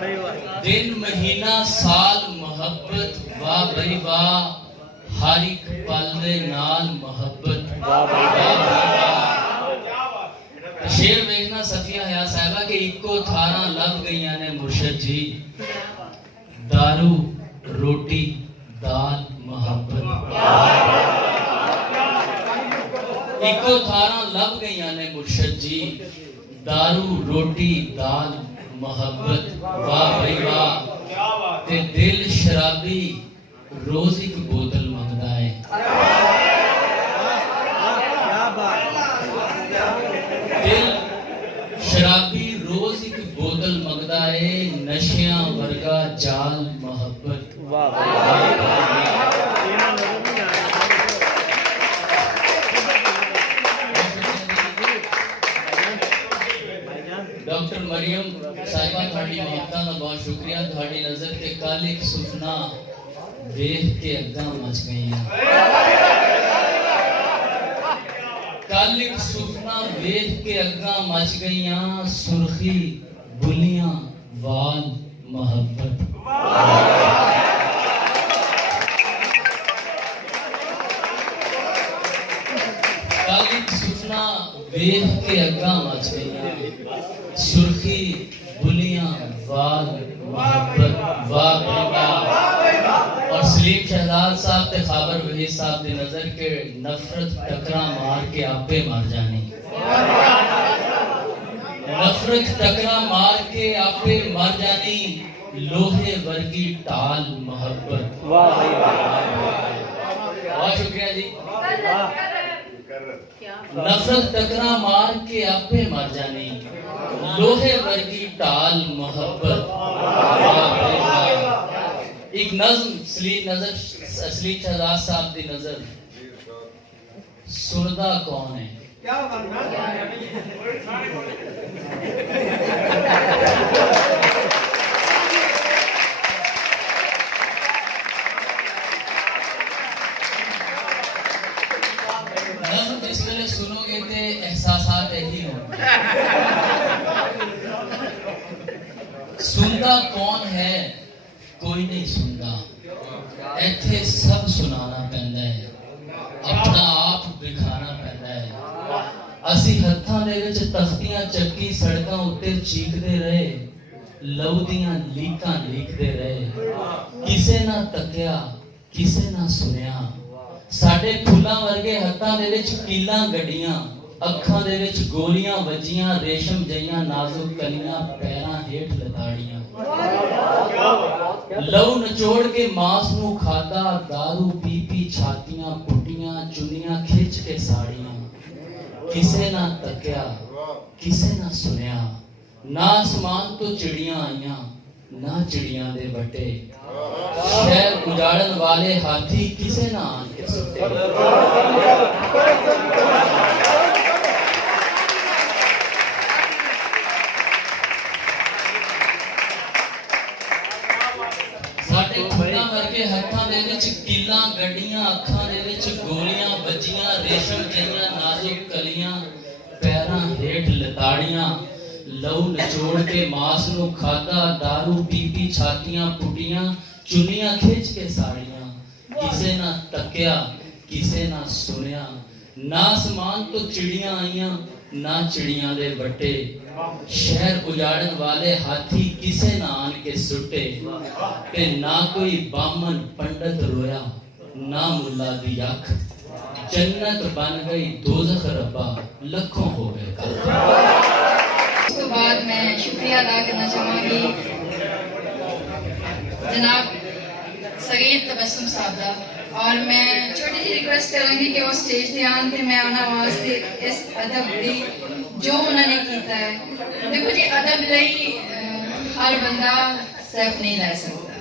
दिन महीना साल मोहब्बत वाह भाई वाह हर एक पल दे नाल मोहब्बत वाह भाई वाह। शेर वेखना सफिया हया साहिबा के इको थारा लभ गईया ने मुर्शद जी दारू रोटी दाल मोहब्बत इको थारा लभ गईया ने मुर्शद जी दारू रोटी दाल मोहब्बत वाह भाई वाह। ते दिल शराबी रोज एक बोतल मंगदा है दिल शराबी रोज एक बोतल मंगदा है नशियां वर्गा जाल मोहब्बत वाह भाई वाह। डॉक्टर मरियम साहिबा थोड़ी मोहब्बतां दा बहुत शुक्रिया। थोड़ी नजर ते कल एक सुपना देख के अग्गा मच गईयां कल एक सुपना देख के अग्गा मच गईयां सुर्खी बुलियां वाल मोहब्बत कल एक सुपना देख के अग्गा मच गईयां सुर्खी बुलियां वाल मोहब्बत वाह वाह। और सलीम शहजाद साहब ते खाबर वहीद साहब दी नजर के नफरत टकरा मार के आपे मर जानी नफरत टकरा मार के आपे मर जानी लोहे वर्गी टाल मोहब्बत वाह भाई वाह। बहुत शुक्रिया जी। नफरत टकरा मार के आपे मर जानी लोहे वर्गी टाल मोहब्बत। एक नज्म असली शहजाद साहब दी नजर सुरदा कौन है नज्म जिस वेले सुनोगे ते एहसासात यही हो सुनता कौन है कोई नहीं सुनता इत्थे सब सुनाना पैंदा है अपना आप दिखाना पैंदा है। असी हत्थां दे विच तख्तियां चक्की सड़कां उत्ते चीखदे रहे लहू दियां लीकां लीकदे रहे किसे ना तकिया किसे ना सुनिया साडे फुल्लां वर्गे हत्थां दे विच कीलां गड्डियां अखां दे विच गोलियां वजियां रेशम जइयां नाजुक कलियां पैरां हेठ लताड़ियां लहू नचोड़ के मांस नू खादा दारू पी पी छातियां पुटियां चुनियां खिंच के साड़ियां किसे ना तकिया किसे ना सुनिया ना आसमान तो चिड़ियां आईयां ना चिड़ियां दे बटे शहर उजाड़न वाले हाथी किसे ना आन के सुटे। वर्गे हत्थां दे विच कीलां गड्डियां अखां दे विच गोलियां वजियां रेशम जइयां नाजुक कलियां पैरां हेठ लताड़ियां लहू नचोड़ के मांस नू खादा दारू पी पी छातियां पुटियां चुनियां खिंच के साड़ियां किसे ना तकिया किसे ना सुनिया ना आसमान तो चिड़ियां आईयां ना चिड़ियां दे बट्टे शहर उजाड़न वाले हाथी किसे ना आन के सुटे ते ना कोई बामन पंडित रोया ना मुल्ला दी अख जन्नत बन गई दोज़ख रब्बा लखों हो गए उसके बाद मैं शुक्रिया अदा करना चाहूंगी जनाब सगीर तबस्सुम साहब का और मैं छोटी जी रिक्वेस्ट करूंगी कि वो स्टेज ते आन ते मैं उन्हां वास्ते इस अदब दी जो उन्होंने किया है देखो जी अदब लई हर बंदा स्टेप नहीं ले सकता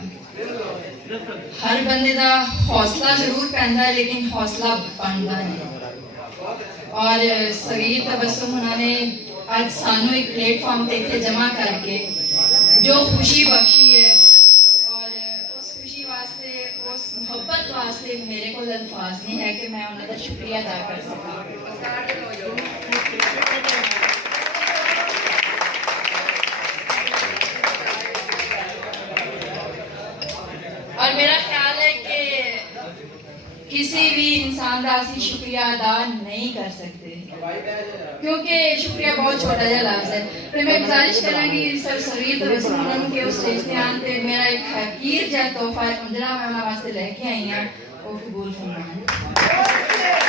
हर बंदे का हौसला जरूर पैंदा है लेकिन हौसला बनता नहीं और सगीर तबस्सुम उन्होंने आज सानू एक प्लेटफॉर्म पे इतने जमा करके जो खुशी बख्शी है और उस खुशी वास्ते उस मोहब्बत वास्ते मेरे को अल्फाज नहीं है कि मैं उन्होंने शुक्रिया अदा कर सका। किसी भी इंसान का ਅਸੀਂ शुक्रिया अदा नहीं कर सकते क्योंकि शुक्रिया बहुत छोटा जिहा लफ्ज है। तो मैं गुजारिश करांगी सर सगीर तबस्सुम ਉਹਨਾਂ ਨੂੰ ਕਿ ਉਹ ਸਟੇਜ ਤੇ ਆਉਣ ਤੇ ਮੇਰਾ ਇੱਕ ਹਕੀਰ ਜਿਹਾ ਤੋਹਫਾ ਜਿਹੜਾ ਮੈਂ ਉਹਨਾਂ ਵਾਸਤੇ ਲੈ ਕੇ ਆਈ ਹਾਂ ਉਹ ਕਬੂਲ ਫਰਮਾਉਣ।